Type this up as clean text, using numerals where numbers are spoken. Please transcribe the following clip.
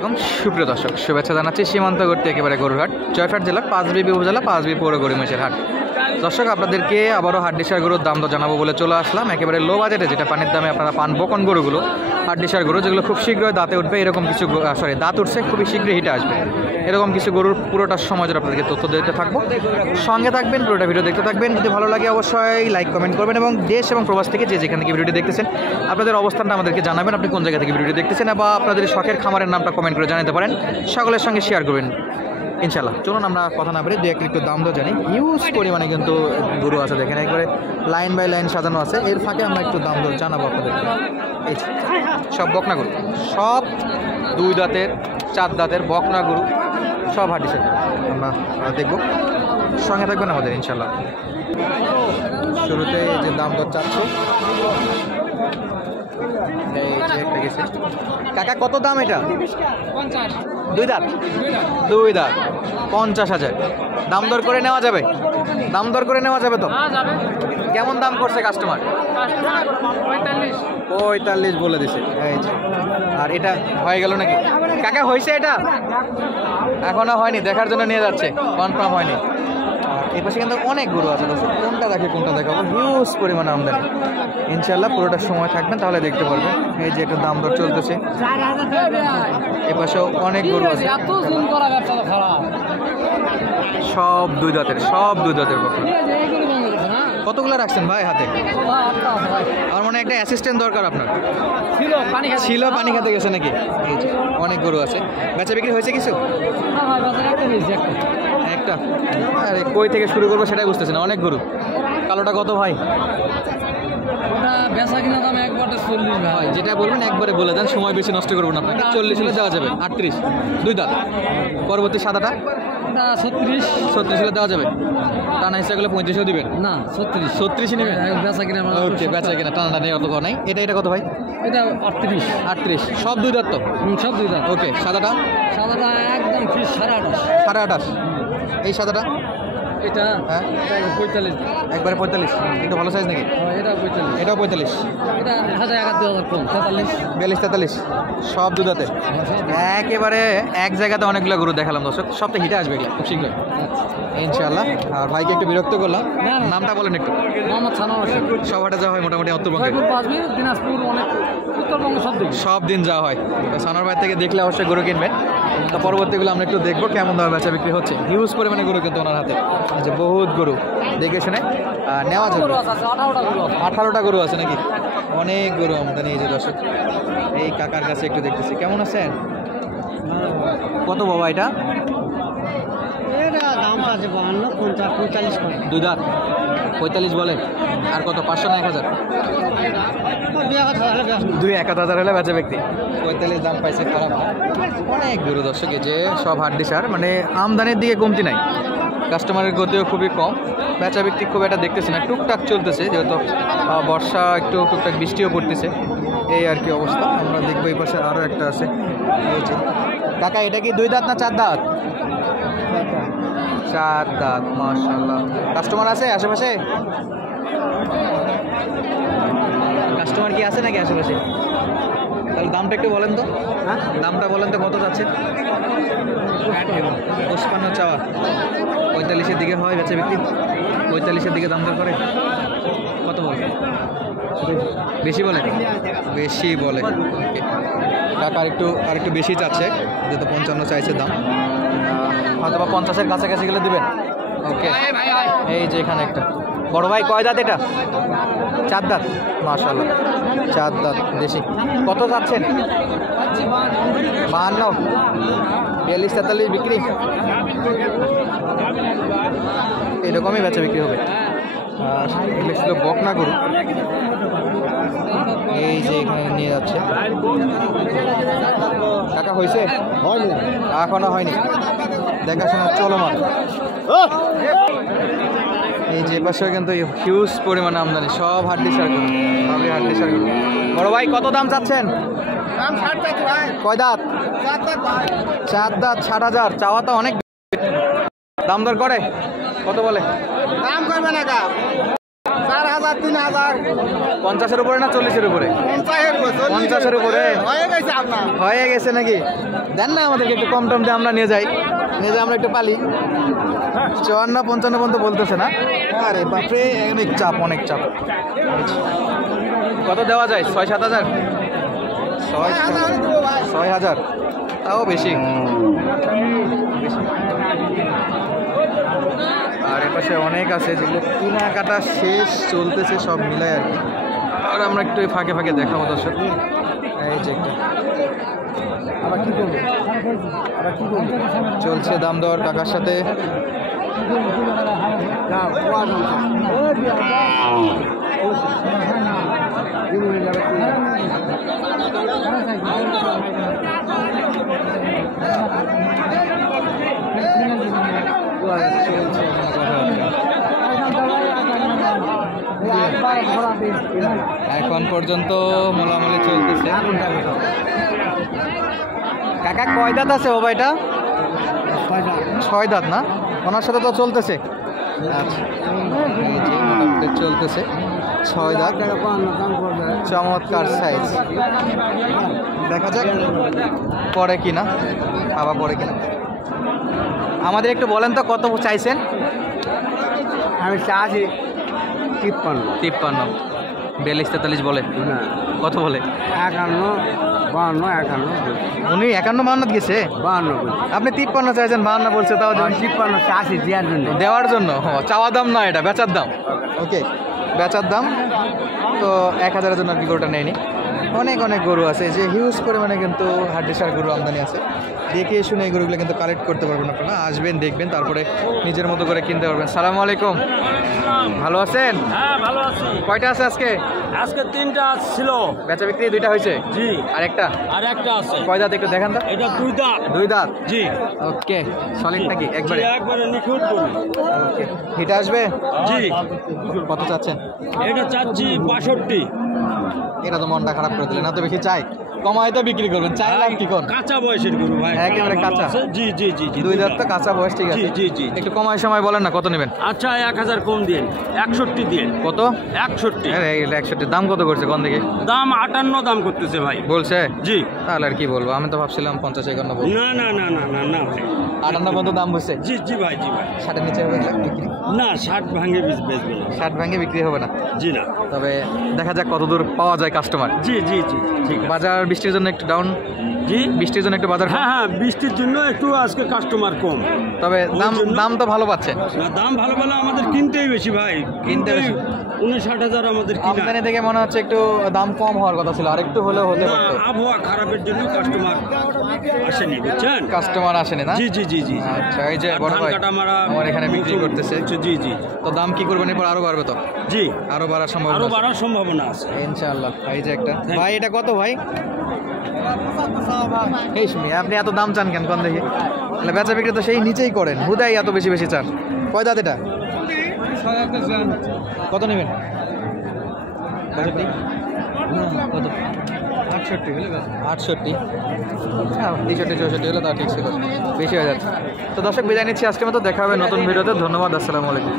এবং সুপ্রিয় দর্শক, শুভেচ্ছা জানাচ্ছি সীমান্তবর্তী একেবারে গরুরহাট, জয়পুরহাট জেলার পাঁচবিবি উপজেলা পাঁচবিবি পৌর গরুমহিষের হাট। দর্শক, আপনাদেরকে আবারও হাড্ডিসার গরুর দাম তো জানাবো বলে চলে আসলাম। একেবারে লো বাজেটে যেটা পানির দামে আপনারা পান বকন গরুগুলো, হাড্ডিসার গরু যেগুলো খুব শীঘ্রই দাঁতে উঠবে, এরকম কিছু দাঁত উঠছে খুবই শীঘ্রই হিটে আসবে, এরকম কিছু গরুর পুরোটা সময় আপনাদেরকে তথ্য দিতে থাকবো। সঙ্গে থাকবেন, পুরোটা ভিডিও দেখতে থাকবেন। যদি ভালো লাগে অবশ্যই লাইক কমেন্ট করবেন এবং দেশ এবং প্রবাস থেকে যে যেখান থেকে ভিডিওটি দেখতেছেন আপনাদের অবস্থানটা আমাদেরকে জানাবেন, আপনি কোন জায়গা থেকে ভিডিওটি দেখতেছেন, বা আপনাদের শখের খামারের নামটা কমেন্ট করে জানাতে পারেন, সকলের সঙ্গে শেয়ার করবেন ইনশাল্লাহ। চলুন আমরা কথা না বলে দু একটু দাম তো জানি। হিউজ পরিমাণে কিন্তু গরু আছে, দেখেন একবারে লাইন বাই লাইন সাজানো আছে। এর ফাঁকে আমরা একটু দাম দর জানাবো আপনাদেরকে। এই সব বকনা গরু, সব 2 দাঁতের 4 দাঁতের বকনা গরু, সব হাড্ডিসার আমরা দেখব, সঙ্গে থাকবেন আমাদের ইনশাল্লাহ। শুরুতে যে দাম দর চাচ্ছ, এই যে একটা গেছে। কাকা কত দাম এটা? 2 দাঁত 2 দাঁত 50,000। দাম দর করে নেওয়া যাবে? দাম দর করে নেওয়া যাবে তো? কেমন দাম করছে কাস্টমার? 45 বলে দিছে। এই যে, আর এটা হয়ে গেল নাকি কাকা? হয়েছে এটা? এখনো হয়নি, দেখার জন্য নিয়ে যাচ্ছে, কনফার্ম হয়নি। আর এর পাশে কিন্তু অনেক গরু আছে, কোনটা দেখে কোনটা দেখাবো। হিউজ পরিমাণে আমদানি, ইনশাল্লাহ পুরোটা সময় থাকবেন তাহলে দেখতে পারবেন। এই যে একটা দাম দর চলতেছে, এ পাশেও অনেক গরু আছে, সব 2 দাঁতের, সব 2 দাঁতের পক্ষে। কতগুলো রাখছেন ভাই হাতে? আমার মনে হয় একটা অ্যাসিস্ট্যান্ট দরকার আপনার। ছিল, পানি খেতে গেছে নাকি? এই যে অনেক গরু আছে। বেচা বিক্রি হয়েছে কিছু? একটা। আরে কই থেকে শুরু করবো সেটাই বুঝতেছি না, অনেক গরু। কালোটা কত ভাই? বেচা কিনা দাম একবারে 40 ভাই। যেটা বলবেন একবারে বলে দেন, সময় বেশি নষ্ট করবো না আপনাকে। 40 হলে দেওয়া যাবে। 38 2 দাঁত। পরবর্তী সাদাটা 36 হলে দেওয়া যাবে। টানা হিসাবে গেলে 35ও দিবেন না? 36 নেবেন? বেচা কিনা ওকে, বেচা কিনা টানাটা নেই, অত নাই। এটা কত ভাই? এটা 38 সব 2 দাঁত তো? সব 2 দাঁত। ওকে, সাদাটা একদম ফিস 28 28। এই সাদাটা? এটা হ্যাঁ 45 একবারে 45। এটা ভালো সাইজ নাকি? এটা 45। এটাও 45। এটা 1000 কম 43 43 সব 2 দাঁতে। একেবারে এক জায়গাতে অনেকগুলো গরু দেখালাম দর্শক, সবটা হিটে আসবে খুব শীঘ্রই ইনশাআল্লাহ। আর ভাইকে একটু বিরক্ত করলাম, নামটা বলেন একটু। মোহাম্মদ সানোয়ার শেখ। সব হাটে যাওয়া হয় মোটামুটি উত্তরবঙ্গে? দিনাজপুর, অনেক উত্তরবঙ্গ সব দিন যাওয়া হয়। সানোয়ার ভাই থেকে দেখলে অবশ্যই গরু কিনবেন। তো পরবর্তীগুলো আমরা একটু দেখবো কেমন দামে বেচা বিক্রি হচ্ছে। হিউজ পরিমাণে গরু কিন্তু ওনার হাতে আছে, বহুত গরু, দেখে শুনে নেওয়া যাবে। 18টা গরু আছে নাকি? অনেক গরু আমাদের নিয়ে যে দর্শক। এই কাকার কাছে একটু দেখতেছি, কেমন আছেন? কত বাবা এটা? দাম আছে 52, 50, 45। 2 দাঁত 45 বলে। আর কত? 500 না 1000? 2-1000 হলে বেচা ব্যক্তি। 45 দাম পাইছে, খারাপ না। অনেক গরু দর্শক, যে সব হাড্ডিসার, মানে আমদানির দিকে কমতি নাই, কাস্টমারের গতিও খুবই কম, বেচা বিক্রি খুব একটা দেখতেছি না, টুকটাক চলতেছে, যেহেতু বর্ষা একটু টুকটাক বৃষ্টিও পড়তেছে, এই আর কি অবস্থা। আমরা দেখবো এই পাশে আরও একটা আছে। এই যে কাকা, এটা কি 2 দাঁত না 4 দাঁত? 4 দাঁত, মাশাআল্লাহ। কাস্টমার আছে আশেপাশে? কাস্টমার কি আছে নাকি আশেপাশে? তাহলে দামটা একটু বলেন তো। দামটা বলেন তো, কত যাচ্ছে? 55 চাওয়া। 45-এর দিকে হয় বেচা বিক্রি? 45-এর দিকে দাম দর করে? কত বলে? বেশি বলে? বেশি বলে। ওকে, টাকা আরেকটু বেশি চাচ্ছে, যেহেতু 55 চাইছে দাম, হয়তো বা 50-এর কাছাকাছি গেলে দিবেন। ওকে, এই যে এখানে একটা বড় ভাই, কয় দাঁত এটা? 4 দাঁত, মাশাআল্লাহ 4 দাঁত দেশি। কত যাচ্ছেন? 52, 42-43 বিক্রি, এরকমই বেচা বিক্রি হবে। আর এগুলো ছিল বকনা গরু, এই যে এখানে নিয়ে যাচ্ছে। টাকা হয়েছে? এখনো হয়নি, দেখাশোনা চলমান। এই যে পাশে কিন্তু হিউজ পরিমাণে আমদানি, সব হাড্ডিসার গরু, সবই হাড্ডিসার গরু। বড় ভাই কত দাম চাচ্ছেন? কয় দাঁত? 4 দাঁত 60,000 চাওয়া তো অনেক। দাম দর করে? কত বলে? দাম করবে না, 4,000 3,000 50-এর উপরে না 40-এর উপরে? 50-এর উপরে হয়ে গেছে নাকি? দেন না আমাদেরকে একটু কম টম দিয়ে আমরা নিয়ে যাই, আমরা একটু পালি। 54-55 পর্যন্ত বলতেছে না? আরে বাপরে, অনেক চাপ। কত দেওয়া যায়? 6-7 হাজার? 6,000 তাও বেশি। আর এপাশে অনেক আছে যেগুলো কেনাকাটা শেষ চলতেছে সব মিলাই আর কি। আর আমরা একটু ফাঁকে ফাঁকে দেখাবো দর্শক। এই যে একটা চলছে দাম দেওয়ার কাকার সাথে। এখন পর্যন্ত মোলামুলি চলতেছে। কাকা কয় দাঁত আছে ও ভাইটা? 6 দাঁত না? ওনার সাথে তো চলতেছে। আচ্ছা, এই যে মোটামুটি চলতেছে 6 দাঁত, চমৎকার সাইজ। দেখা যাক পরে কিনা, খাওয়া পরে কিনা। আমাদের একটু বলেন তো কত চাইছেন? আমি চাচ্ছি 53 42-43 বলে। কত বলে? 51 52 51 উনি 51-52 গেছে। 52 আপনি 53 চাইছেন, 52 বলছে। তাও 53 চাচ্ছি দেওয়ার জন্য। চাওয়া দাম না, এটা বেচার দাম। ওকে, বেচার দাম তো 1000-এর জন্য আর কি গরুটা নেয়নি। অনেক গরু আছে, যে হিউজ পরিমাণে কিন্তু হাড্ডিসার গরু আমদানি আছে। দেখে শুনে এই গরুগুলো কিন্তু কালেক্ট করতে পারবেন আপনারা। আসবেন, দেখবেন, তারপরে নিজের মতো করে কিনতে পারবেন। সালামু আলাইকুম, ভালো আছেন? হ্যাঁ, ভালো আছি। কয়টা আছে আজকে? আজকে 3টা ছিল। বেচা বিক্রি 2টা হয়েছে? জি। আর একটা? আর একটা আছে। কয় দাঁত একটু দেখান তো। এটা 2 দাঁত। 2 দাঁত? জি। ওকে, সলিড নাকি একবারে? একবারে নিখুঁত বলি। ওকে, হিট আসবে? জি। কত চাচ্ছেন? এটা চাচ্ছি 62। এটা তো মনটা খারাপ করে দিলেন, এত বেশি চাই, কমায় তো বিক্রি করবেন, চাই লাভ কি কোন? কাঁচা বয়সের গরু ভাই, একেবারে কাঁচা। জি জি জি জি। 2 দাঁত তো কাঁচা বয়স, ঠিক আছে। জি জি জি। একটু কমায় সময় বলেন না, কত নেবেন? আচ্ছা, 1000 কম দিন, 61 দিন। কত? 61। 61। দাম কত করছে কোন দিকে? দাম 58 দাম করতেছে ভাই। বলছে? জি। তাহলে আর কি বলবো, আমি তো ভাবছিলাম 50-51 বলবো। না না না না না না ভাই, 58 পর্যন্ত দাম বলছে। জি জি ভাই, জি ভাই। 60-এর নিচে হবে বিক্রি? না, 60 ভাঙে বেচবো না। 60 ভেঙে বিক্রি হবে না? জি না। তবে দেখা যাক কতদূর পাওয়া যায় কাস্টমার। জি জি জি, ঠিক আছে। বাজার বৃষ্টির জন্য একটু ডাউন। জি, বৃষ্টির জন্য একটু বাজার কম। হ্যাঁ, বৃষ্টির জন্য একটু আজকে কাস্টমার কম। তবে দাম তো ভালো পাচ্ছেন। না, দাম ভালো ভালো, আমাদের কিনতেই বেশি ভাই, কিনতে বেশি। 59,000 আমাদের কিনা। আমদানি থেকে মনে হচ্ছে একটু দাম কম হওয়ার কথা ছিল, আর একটু হলেও হতে না, পারতো। আবহাওয়া খারাপের জন্য কাস্টমার আসেনি, বুঝছেন? কাস্টমার আসেনি না? জি জি জি জি। আচ্ছা, এই যে আর বড় ধান ভাই কাটা মারা আমার এখানে বিক্রি করতেছে। জি জি। তো দাম কি করবেন এরপর? আরো বাড়বে তো? জি, আরো বাড়ার আরো সম্ভাবনা আছে? বাড়ার সম্ভাবনা আছে। ইনশাআল্লাহ। এই যে একটা Thank ভাই, এটা কত ভাই? এই শুনি, আপনি এত দাম চান কেন কোন দেখি? তাহলে বেচা বিক্রি তো সেই নিচেই করেন, হুদাই এত বেশি বেশি চান। কয় দাঁত এটা? কত নেবেন? কত? 68 হলে 68, 63-64 হলে তা ঠিক ছিল, বেশি হয়ে যাচ্ছে। তো দর্শক, বিদায় নিচ্ছি আজকের মতো। দেখা হবে নতুন ভিডিওতে। ধন্যবাদ, আসসালামু আলাইকুম।